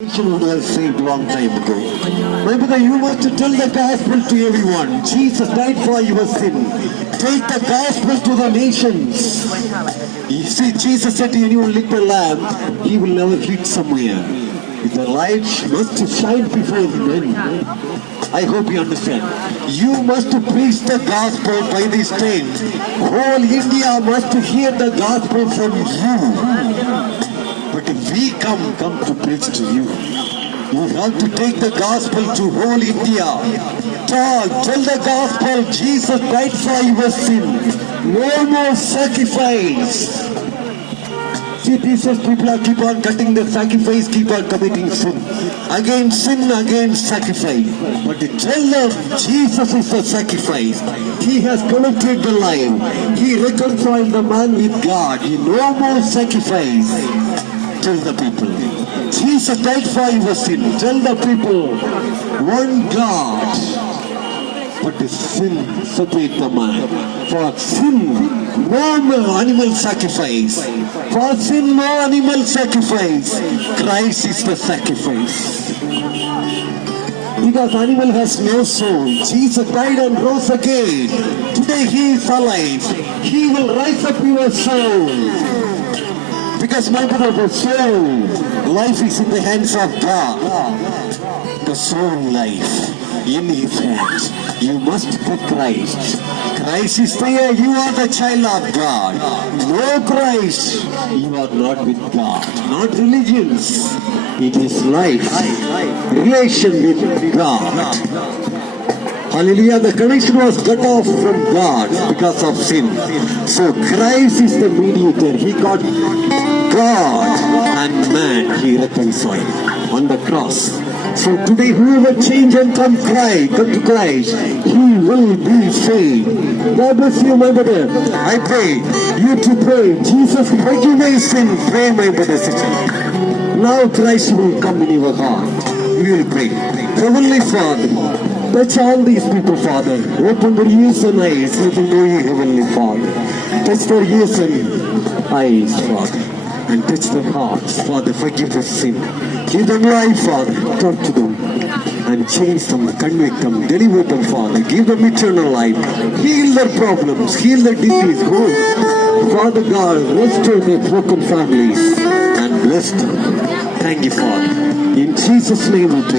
Would have saved long time ago. My brother, you must tell the gospel to everyone. Jesus died for your sin. Take the gospel to the nations. You see, Jesus said to anyone lit a lamp, he will never hit somewhere. The light must shine before men. I hope you understand. You must preach the gospel by this time. Whole India must hear the gospel from you. But if we come to preach to you, you have to take the gospel to whole India. Tell the gospel, Jesus died for your sin. No more sacrifice. See, these people keep on cutting the sacrifice, keep on committing sin. Again sin, again sacrifice. But tell them, Jesus is the sacrifice. He has connected the life. He reconciled the man with God. No more sacrifice. Tell the people, Jesus died for your sin. Tell the people, one God. But the sin separate the man. For sin, no more animal sacrifice. For sin, no animal sacrifice. Christ is the sacrifice. Because animal has no soul. Jesus died and rose again. Today he is alive. He will rise up your soul. Because my brother, the soul life is in the hands of God. The soul life in His hands. You must put Christ. Christ is there. You are the child of God. No Christ, you are not with God. Not religions. It is life. Relation with God. Hallelujah. The connection was cut off from God because of sin. So Christ is the mediator. He got God and man, he reconciled on the cross. So today whoever change and come to Christ, he will be saved. God bless you, my brother. I pray you to pray. Jesus, forgive my sin. Pray, my brother, sister. Now Christ will come in your heart. We will pray. Heavenly Father, touch all these people, Father. Open their ears and eyes. Let them know you, Heavenly Father. Touch their ears and eyes, Father. And touch their hearts, Father. Forgive their sin. Give them life, Father. Talk to them. And change them, convict them, deliver them, Father. Give them eternal life. Heal their problems. Heal their disease. Father God, restore their broken families. And bless them. Thank you, Father. In Jesus' name we pray.